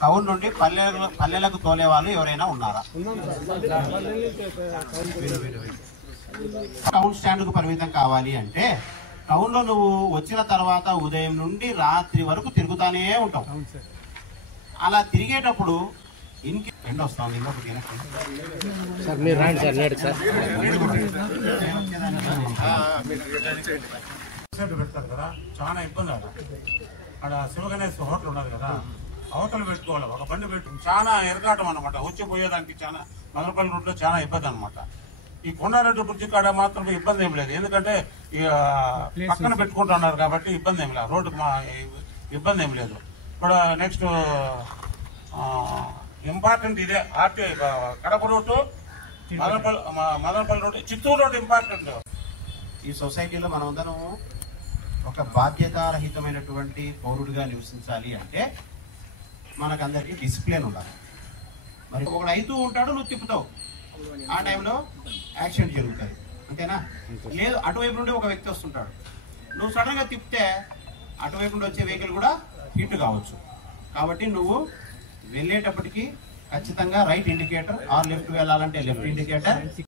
Town నుండి పల్లెలకు తోలే వాళ్ళు ఎవరైనా ఉన్నారా? టౌన్ స్టాండ్ కు పరిమితం కావాలి అంటే టౌన్ లో నువ్వు వచ్చిన తర్వాత ఉదయం నుండి రాత్రి వరకు తిరుగుతానే ఉంటావు. అలా తిరిగేటప్పుడు ఎండ వస్తుంది, పెడతారు కదా, చాలా ఇబ్బంది. అక్కడ శివగణేశ్ హోటల్ ఉన్నది కదా, అవతలు పెట్టుకోవాలి. ఒక బండి పెట్టు చాలా ఎరగాటం అనమాట. వచ్చిపోయేదానికి చాలా మదనపల్లి రోడ్ లో చాలా ఇబ్బంది అనమాట. ఈ కొండారెడ్డి బ్రిడ్జి కాడ మాత్రం ఇబ్బంది ఏం లేదు, ఎందుకంటే పక్కన పెట్టుకుంటున్నారు కాబట్టి ఇబ్బంది ఏం లేదు. రోడ్డుకు ఇబ్బంది ఏం లేదు. ఇప్పుడు నెక్స్ట్ ఇంపార్టెంట్ ఇదే RTI Kadapa road, Madanapalle road, Chittoor road important. ఈ సొసైటీలో మనమందరం ఒక బాధ్యతారహితమైనటువంటి పౌరుడిగా నివసించాలి అంటే మనకందరికి డిసిప్లిన్ ఉండాలి. మరి ఒకడు అవుతూ ఉంటాడు, నువ్వు తిప్పుతావు, ఆ టైంలో యాక్సిడెంట్ జరుగుతుంది, అంతేనా? లేదు, అటువైపు నుండి ఒక వ్యక్తి వస్తుంటాడు, నువ్వు సడన్ గా తిప్పితే అటువైపు నుండి వచ్చే వెహికల్ కూడా హిట్ కావచ్చు. కాబట్టి నువ్వు వెళ్ళేటప్పటికి ఖచ్చితంగా రైట్ ఇండికేటర్, ఆర్ లెఫ్ట్ వెళ్ళాలంటే లెఫ్ట్ ఇండికేటర్,